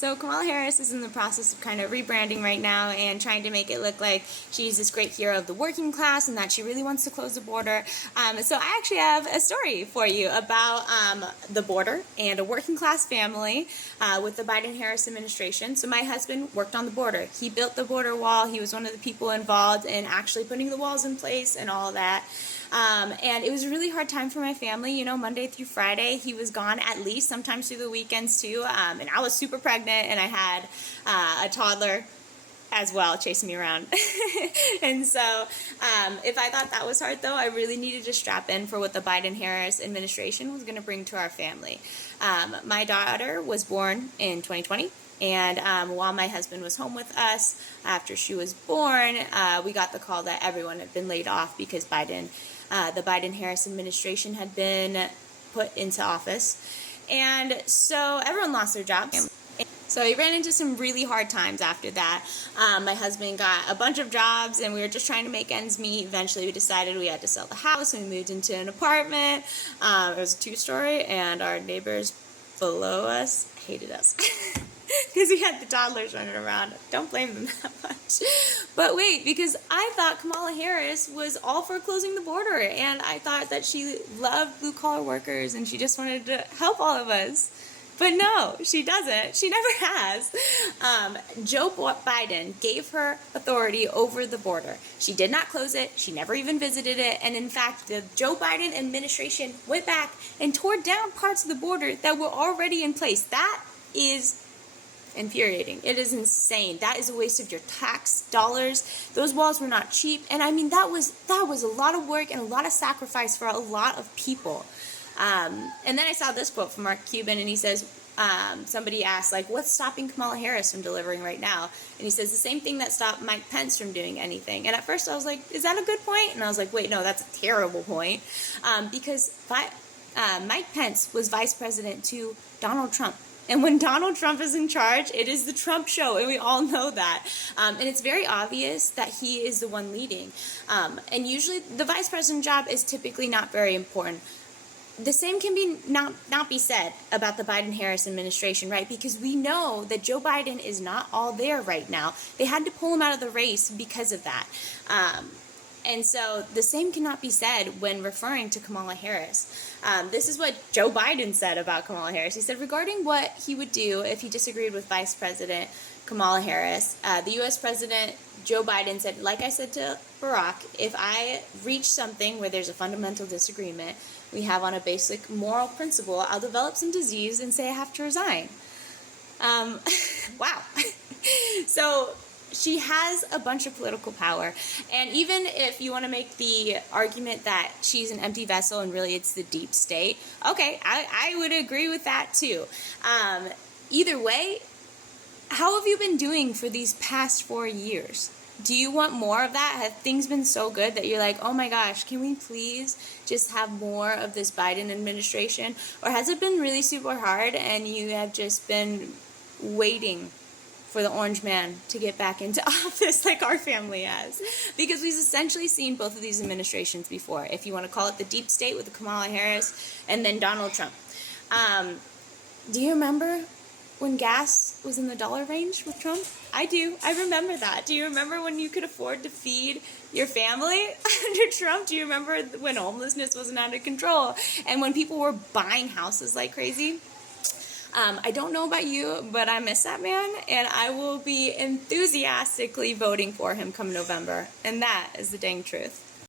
So Kamala Harris is in the process of kind of rebranding right now and trying to make it look like she's this great hero of the working class and that she really wants to close the border. So I actually have a story for you about the border and a working class family with the Biden-Harris administration. So my husband worked on the border. He built the border wall. He was one of the people involved in actually putting the walls in place and all of that. And it was a really hard time for my family, you know, Monday through Friday. He was gone at least, sometimes through the weekends too. And I was super pregnant and I had a toddler as well chasing me around. And so if I thought that was hard though, I really needed to strap in for what the Biden-Harris administration was going to bring to our family. My daughter was born in 2020. And while my husband was home with us after she was born, we got the call that everyone had been laid off because the Biden-Harris administration had been put into office. And so everyone lost their jobs. So we ran into some really hard times after that. My husband got a bunch of jobs and we were just trying to make ends meet. Eventually we decided we had to sell the house and we moved into an apartment. It was a 2-story and our neighbors below us hated us. Because we had the toddlers running around. Don't blame them that much. But wait, because I thought Kamala Harris was all for closing the border, and I thought that she loved blue-collar workers, and she just wanted to help all of us. But no, she doesn't. She never has. Joe Biden gave her authority over the border. She did not close it. She never even visited it. And in fact, the Joe Biden administration went back and tore down parts of the border that were already in place. That is infuriating. It is insane. That is a waste of your tax dollars. Those walls were not cheap, and I mean that was a lot of work and a lot of sacrifice for a lot of people. And then I saw this quote from Mark Cuban, and he says, somebody asked, like, what's stopping Kamala Harris from delivering right now? And he says the same thing that stopped Mike Pence from doing anything. And at first I was like, is that a good point? And I was like, wait, no, that's a terrible point, because Mike Pence was vice president to Donald Trump. And when Donald Trump is in charge, it is the Trump show, and we all know that. And it's very obvious that he is the one leading. And usually the vice president job is typically not very important. The same can be not be said about the Biden-Harris administration, right? Because we know that Joe Biden is not all there right now. They had to pull him out of the race because of that. And so the same cannot be said when referring to Kamala Harris. This is what Joe Biden said about Kamala Harris. He said regarding what he would do if he disagreed with Vice President Kamala Harris, the U.S. President Joe Biden said, like I said to Barack, if I reach something where there's a fundamental disagreement we have on a basic moral principle, I'll develop some disease and say I have to resign. Wow. So she has a bunch of political power, and even if you want to make the argument that she's an empty vessel and really it's the deep state, okay, I would agree with that too. Either way, how have you been doing for these past 4 years? Do you want more of that? Have things been so good that you're like, oh my gosh, can we please just have more of this Biden administration? Or has it been really super hard and you have just been waiting for the orange man to get back into office like our family has? Because we've essentially seen both of these administrations before, if you want to call it the deep state with Kamala Harris and then Donald Trump. Do you remember when gas was in the dollar range with Trump? I do. I remember that. Do you remember when you could afford to feed your family under Trump? Do you remember when homelessness wasn't out of control and when people were buying houses like crazy? I don't know about you, but I miss that man, and I will be enthusiastically voting for him come November, and that is the dang truth.